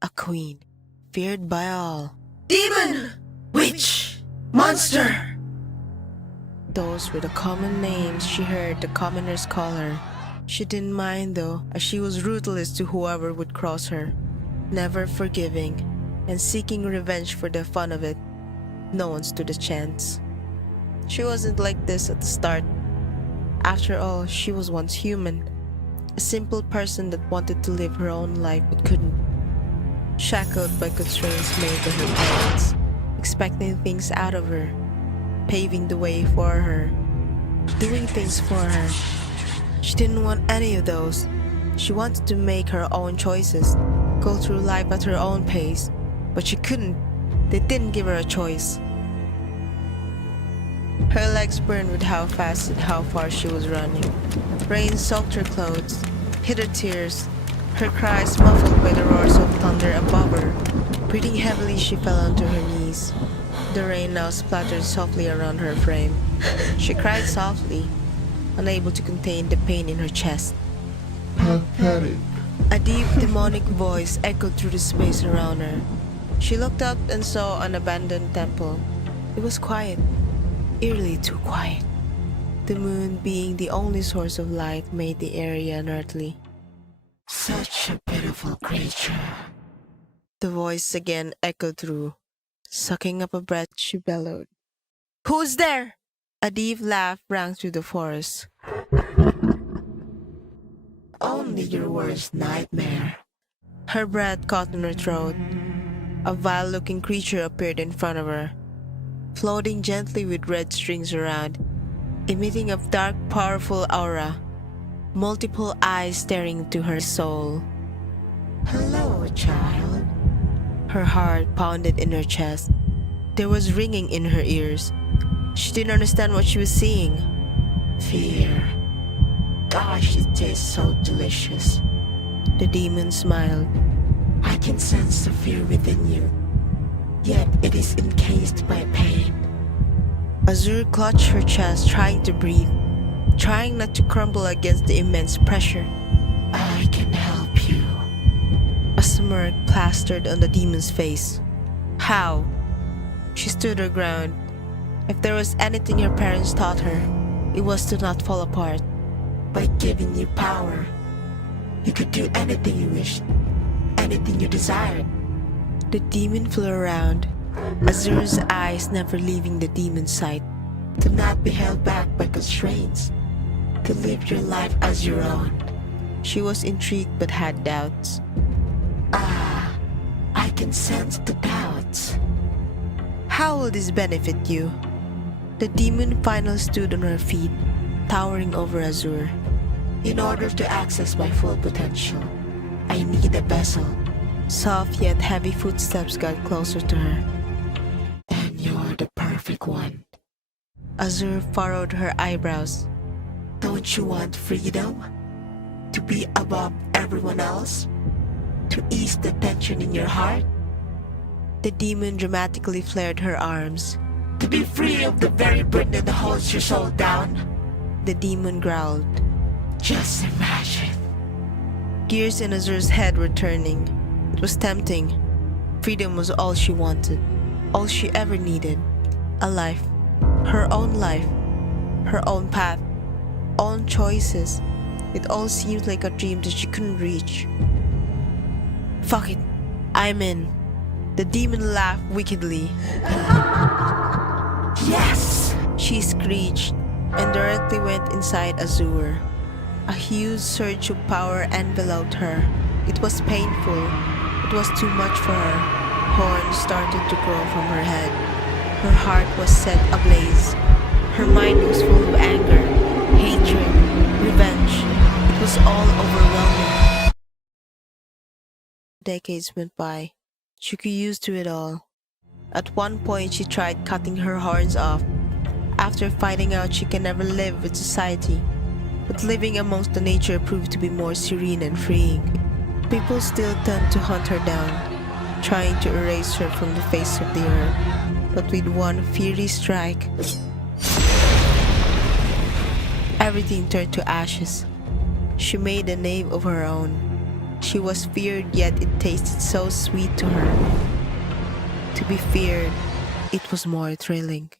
A queen, feared by all. Demon! Witch! Monster! Those were the common names she heard the commoners call her. She didn't mind though, as she was ruthless to whoever would cross her, never forgiving, and seeking revenge for the fun of it. No one stood a chance. She wasn't like this at the start. After all, she was once human, a simple person that wanted to live her own life but couldn't. Shackled by constraints made by her parents, expecting things out of her, paving the way for her, doing things for her. She didn't want any of those. She wanted to make her own choices, go through life at her own pace, but she couldn't. They didn't give her a choice. Her legs burned with how fast and how far she was running. Rain soaked her clothes, hid her tears, her cries muffled by the roars of thunder above her. Breathing heavily, she fell onto her knees. The rain now splattered softly around her frame. She cried softly, unable to contain the pain in her chest. Pathetic. A deep, demonic voice echoed through the space around her. She looked up and saw an abandoned temple. It was quiet, eerily too quiet. The moon, being the only source of light, made the area unearthly. Such a pitiful creature. The voice again echoed through. Sucking up a breath, she bellowed, "Who's there?" A deep laugh rang through the forest. Only your worst nightmare. Her breath caught in her throat. A vile-looking creature appeared in front of her, floating gently with red strings around, emitting a dark, powerful aura, multiple eyes staring into her soul. Hello, child. Her heart pounded in her chest. There was ringing in her ears. She didn't understand what she was seeing. Fear. Gosh, it tastes so delicious. The demon smiled. I can sense the fear within you, yet it is encased by pain. Azure clutched her chest, trying to breathe, trying not to crumble against the immense pressure. I can help you. A smirk plastered on the demon's face. How? She stood her ground. If there was anything her parents taught her, it was to not fall apart. By giving you power, you could do anything you wished, anything you desired. The demon flew around, Azure's eyes never leaving the demon's sight. To not be held back by constraints, to live your life as your own. She was intrigued but had doubts. I can sense the doubts. How will this benefit you? The demon finally stood on her feet, towering over Azure. In order to access my full potential, I need a vessel. Soft yet heavy footsteps got closer to her. And you're the perfect one. Azure furrowed her eyebrows. Don't you want freedom? To be above everyone else? To ease the tension in your heart? The demon dramatically flared her arms. To be free of the very burden that holds your soul down? The demon growled. Just imagine. Gears in Azure's head were turning. It was tempting. Freedom was all she wanted, all she ever needed. A life, her own path, own choices. It all seemed like a dream that she couldn't reach. Fuck it, I'm in. The demon laughed wickedly. Yes! She screeched and directly went inside Azure. A huge surge of power enveloped her. It was painful. It was too much for her. Horns started to grow from her head. Her heart was set ablaze. Her mind was full of anger, hatred, revenge. It was all overwhelming. Decades went by. She grew used to it all. At one point, she tried cutting her horns off, after finding out she can never live with society. But living amongst the nature proved to be more serene and freeing. People still tend to hunt her down, trying to erase her from the face of the earth. But with one fiery strike, everything turned to ashes. She made a name of her own. She was feared, yet it tasted so sweet to her. To be feared, it was more thrilling.